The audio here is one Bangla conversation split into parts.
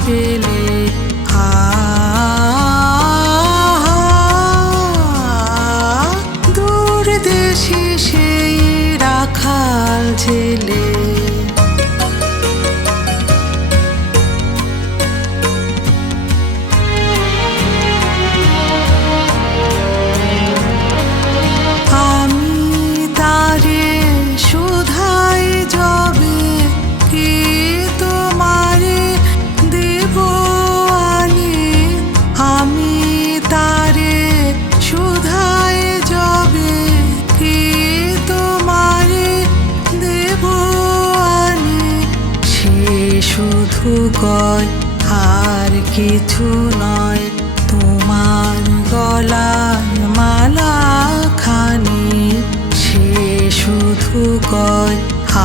Feel it. কিছু কয়, আর কিছু নয়। তোমার গলার মালা খানি, সে শুধু কয়,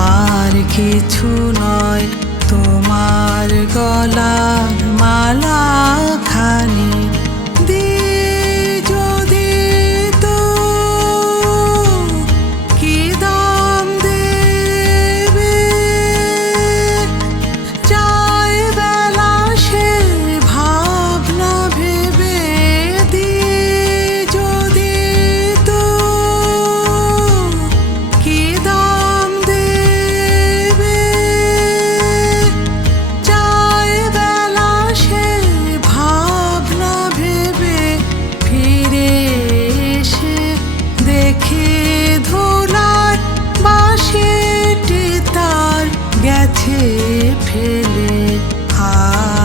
আর কিছু নয়। তোমার গলা কাছে ফেলে আ